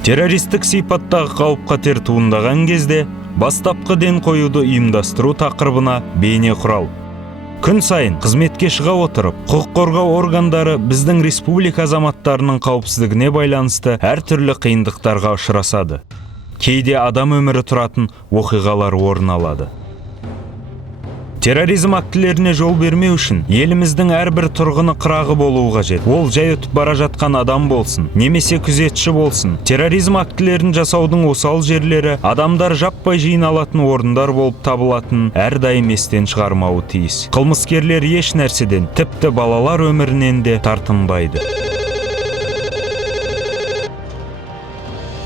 Террористік сипаттағы қауіп-қатер туындаған кезде бастапқы ден қоюды ұйымдастыру тақырыбына бейне құрал. Күн сайын қызметке шыға отырып, құқық қорғау органдары біздің республика азаматтарының қауіпсіздігіне байланысты әртүрлі қиындықтарға ұшырасады. Кейде адам өмірі тұратын оқиғалар орын алады. Терроризм актілеріне жол бермеу үшін еліміздің әрбір тұрғыны қырағы болуы қажет. Ол жай өтіп бара жатқан адам болсын, немесе күзетші болсын. Терроризм актілерін жасаудың осал жерлері адамдар жаппай жиналатын орындар болып табылатын әрдайым естен шығармауы тиіс. Қылмыскерлер еш нәрседен, тіпті балалар өмірінен де тартынбайды.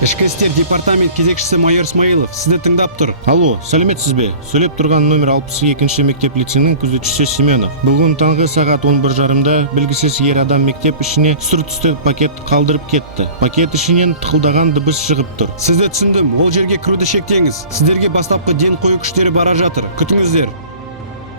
Ішкі істер департамент кезекшісі майор Смаилов сізді тыңдап тұр. Алло, сәлеметсіз бе? Сөйлеп тұрған номер 62-ші мектеп лицейінің күзетшісі Семенов. Бүгін таңғы сағат 11:30-да белгісіз ер адам мектеп ішіне сұр түсті пакет қалдырып кетті. Пакет ішінен тықылдаған дыбыс шығып тұр. Сізді түсіндім, ол жерге кіруді шектеңіз. Сіздерге бастапқы ден қою күштері бара жатыр. Күтіңіздер.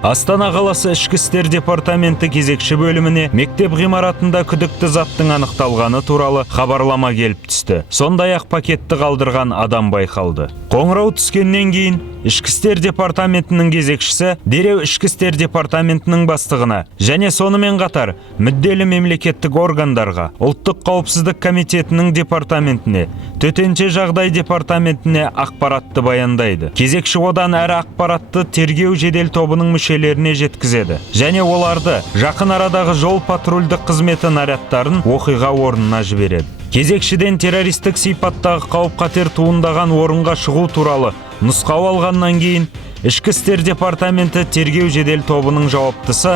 Астана қаласы ішкі істер департаменті кезекші бөліміне мектеп ғимаратында күдікті заттың анықталғаны туралы хабарлама келіп түсті. Сондай-ақ пакетті қалдырған адам байқалды. Қоңырау түскеннен кейін ішкі істер департаментінің кезекшісі дереу ішкі істер департаментінің бастығына және сонымен қатар мүдделі мемлекеттік органдарға, ұлттық қауіпсіздік комитетінің департаментіне, төтенше жағдай департаментіне ақпаратты баяндайды. Кезекші одан әрі ақпаратты тергеу жедел тобының мүшелеріне жеткізеді және оларды жақын арадағы жол патрульдік қызметі нарядтарын оқиға орнына жібереді. Кезекшіден террористік сипаттағы қауіп-қатер туындаған орынға шығу туралы нұсқау алғаннан кейін ішкі істер департаменті тергеу жедел тобының жауаптысы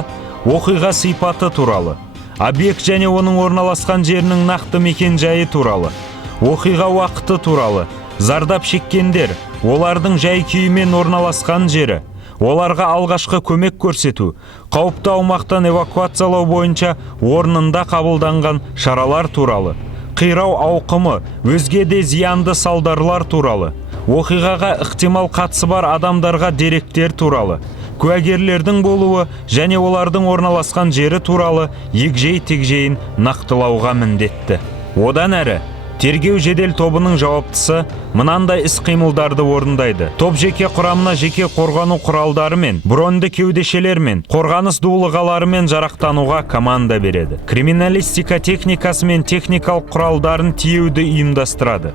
оқиға сипаты туралы, объект және оның орналасқан жерінің нақты мекен-жайы туралы, оқиға уақыты туралы, зардап шеккендер, олардың жай-күйімен орналасқан жері, оларға алғашқы көмек көрсету, қауіпті аумақтан эвакуациялау бойынша орнында қабылданған шаралар туралы, қирау ауқымы, өзге де зиянды салдарлар туралы, оқиғаға ықтимал қатысы бар адамдарға деректер туралы, куәгерлердің болуы және олардың орналасқан жері туралы егжей-тегжейін нақтылауға міндетті. Одан әрі, тергеу жедел тобының жауаптысы мынандай іс-қимылдарды орындайды. Топ жеке құрамына жеке қорғану құралдарымен, броньды кеудешелермен, қорғаныс дулығаларымен жарақтануға команда береді. Криминалистика техникасы мен техникалық құралдарын тиеуді ұйымдастырады.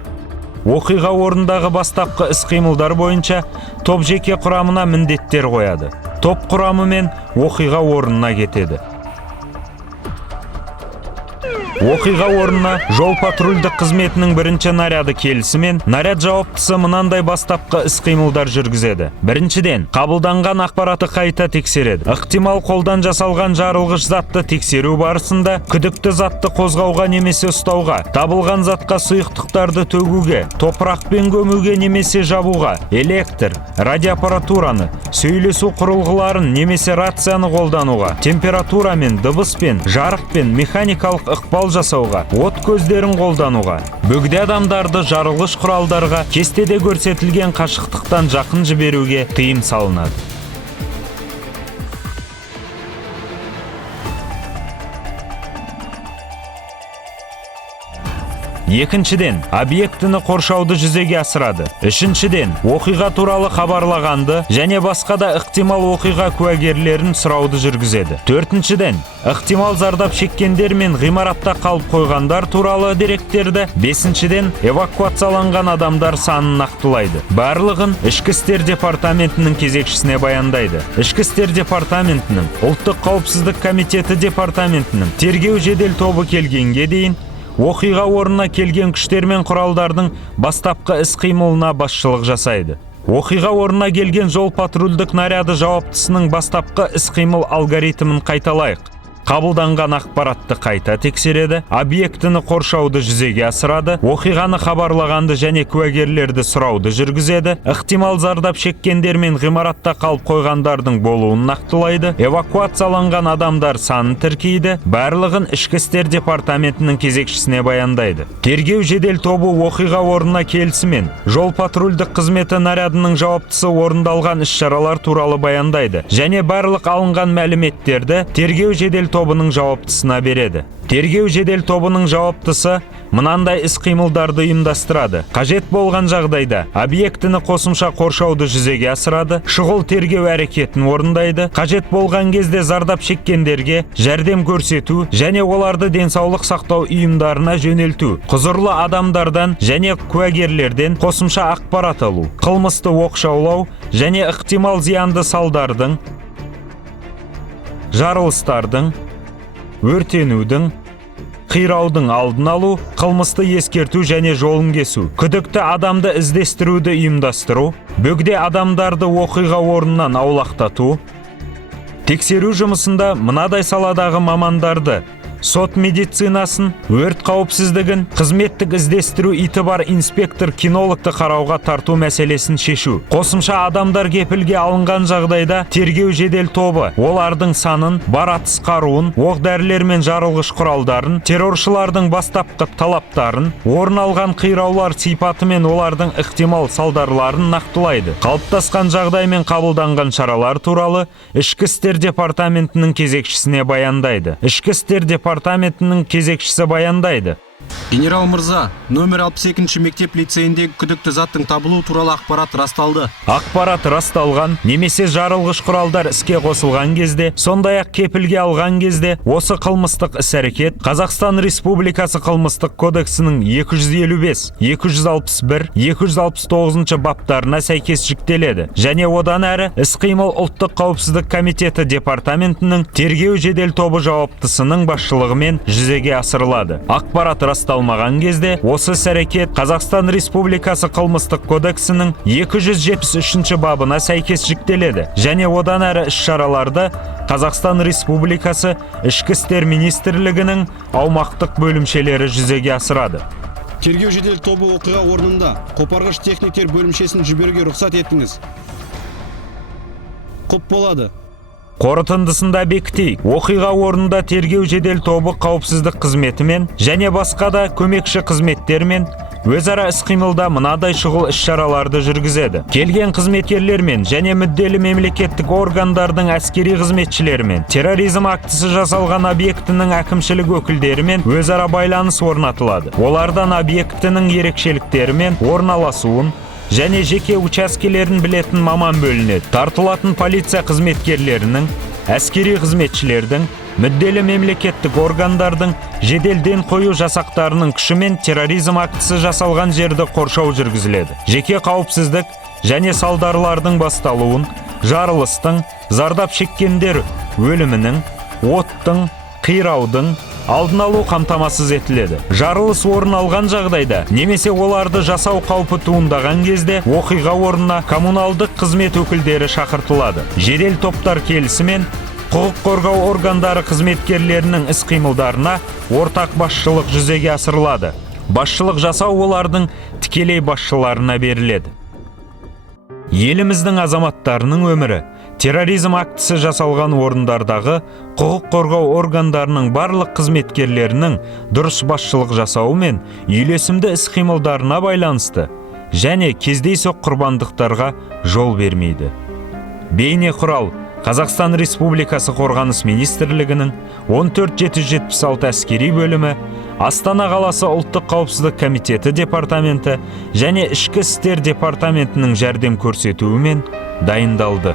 Оқиға орындағы бастапқы іс-қимылдар бойынша топ жеке құрамына міндеттер қояды. Топ құрамымен оқиға орнына кетеді. Оқиға орнына жол патрульдік қызметінің бірінші наряды келісімен наряд жауаптысы мынандай бастапқы іс-қимылдар жүргізеді. Біріншіден, қабылданған ақпараты қайта тексереді. Ықтимал қолдан жасалған жарылғыш затты тексеру барысында күдікті затты қозғауға немесе ұстауға, табылған затқа сұйықтықтарды төгуге, топырақпен көмуге немесе жабуға, электр, радиоаппаратураны, сөйлесу құрылғыларын немесе рацияны қолдануға, температурамен, дыбыспен, жарықпен, механикалық ықпал жасауға, от көздерін қолдануға, бөгде адамдарды жарылғыш құралдарға кестеде көрсетілген қашықтықтан жақын жіберуге тыйым салынады. Екіншіден, объектіні қоршауды жүзеге асырады. Үшіншіден, оқиға туралы хабарлағанды және басқа да ықтимал оқиға куәгерлерін сұрауды жүргізеді. Төртіншіден, ықтимал зардап шеккендер мен ғимаратта қалып қойғандар туралы деректерді. Бесіншіден, эвакуацияланған адамдар санын нақтылайды. Барлығын ішкі істер департаментінің кезекшісіне баяндайды. Ішкі істер департаментінің, ұлттық қауіпсіздік комитеті департаментінің тергеу жедел тобы келгенге дейін оқиға орнына келген күштер мен құралдардың бастапқы іс-қимылына басшылық жасайды. Оқиға орнына келген жол патрульдік наряды жауаптысының бастапқы іс-қимыл алгоритмін қайталайық. Қабылданған ақпаратты қайта тексереді, объектіні қоршауды жүзеге асырады, оқиғаны хабарлағанды және куәгерлерді сұрауды жүргізеді, ықтимал зардап шеккендер мен ғимаратта қалып қойғандардың болуын нақтылайды, эвакуацияланған адамдар санын тіркейді, барлығын ішкі істер департаментінің кезекшісіне баяндайды. Тергеу жедел тобы оқиға орнына келісімен жол патрульдік қызметі нарядының жауаптысы орындалған іс-шаралар туралы баяндайды және барлық алынған мәліметтерді тергеу жедел тобының жауаптысына береді. Тергеу жедел тобының жауаптысы мынандай іс-қимылдарды ұйымдастырады. Қажет болған жағдайда объектіні қосымша қоршауды жүзеге асырады, шұғыл тергеу әрекетін орындайды, қажет болған кезде зардап шеккендерге жәрдем көрсету және оларды денсаулық сақтау ұйымдарына жөнелту, құзырлы адамдардан және куәгерлерден қосымша ақпарат алу, қылмысты оқшаулау және ықтимал зиянды салдардың, жарылыстардың, өртенудің, қираудың алдын алу, қылмысты ескерту және жолын кесу, күдікті адамды іздестіруді ұйымдастыру, бөгде адамдарды оқиға орнынан аулақтату. Тексеру жұмысында мынадай саладағы мамандарды: сот медицинасын, өрт қауіпсіздігін, қызметтік іздестіру иті бар инспектор-кинологты қарауға тарту мәселесін шешу. Қосымша адамдар кепілге алынған жағдайда тергеу жедел тобы олардың санын, бар атыс қаруын, оқ-дәрілер мен жарылғыш құралдарын, терроршылардың бастапқы талаптарын, орын алған қираулар сипаты мен олардың ықтимал салдарларын нақтылайды. Қалыптасқан жағдай мен қабылданған шаралар туралы Ішкі істер департаментінің кезекшісіне баяндайды. Ішкі істер департаментінің кезекшісі баяндайды. Генерал мырза, номер 62 мектеп лицейіндегі күдікті заттың табылу туралы ақпарат расталды. Ақпарат расталған немесе жарылғыш құралдар іске қосылған кезде, сондай-ақ кепілге алған кезде осы қылмыстық іс-әрекет Қазақстан Республикасы қылмыстық кодексінің 255, 261, 269 баптарына сәйкес жүктеледі және одан әрі іс-қимыл ұлттық қауіпсіздік комитеті департаментінің тергеу жедел тобы жауаптысының басшылығымен жүзеге асырылады. Ақпарат расталмаған кезде осы іс-әрекет Қазақстан Республикасы қылмыстық кодексінің 273 бабына сәйкес жүктеледі және одан әрі іс-шараларды Қазақстан Республикасы Ішкі істер министрлігінің аумақтық бөлімшелері жүзеге асырады. Тергеу жедел тобы оқиға орнында қопарғыш техниктер бөлімшесін жіберуге рұқсат етіңіз. Құп болады. Қорытындысында бекітейік, оқиға орнында тергеу жедел тобы қауіпсіздік қызметімен және басқа да көмекші қызметтермен өзара іс-қимылда мынадай шұғыл іс-шараларды жүргізеді. Келген қызметкерлермен және мүдделі мемлекеттік органдардың әскери қызметшілерімен терроризм актісі жасалған объектінің әкімшілік өкілдерімен өзара байланыс орнатылады. Олардан объектінің ерекшеліктері мен орналасуын және жеке учаскелерін білетін маман бөлінеді. Тартылатын полиция қызметкерлерінің, әскери қызметшілердің, мүдделі мемлекеттік органдардың, жедел ден қою жасақтарының күшімен терроризм актісі жасалған жерді қоршау жүргізіледі. Жеке қауіпсіздік және салдарлардың басталуын, жарылыстың, зардап шеккендер өлімінің, оттың, қираудың алдын алу қамтамасыз етіледі. Жарылыс орын алған жағдайда немесе оларды жасау қаупі туындаған кезде оқиға орнына коммуналдық қызмет өкілдері шақыртылады. Жедел топтар келісімен құқық қорғау органдары қызметкерлерінің іс-қимылдарына ортақ басшылық жүзеге асырылады. Басшылық жасау олардың тікелей басшыларына беріледі. Еліміздің азаматтарының өмірі терроризм актісі жасалған орындардағы құқық қорғау органдарының барлық қызметкерлерінің дұрыс басшылық жасауы мен үйлесімді іс-қимылдарына байланысты және кездейсоқ құрбандықтарға жол бермейді. Бейне құрал Қазақстан Республикасы Қорғаныс Министрлігінің 14776 әскери бөлімі, Астана қаласы ұлттық қауіпсіздік комитеті департаменті және Ішкі істер департаментінің жәрдем көрсетуімен дайындалды.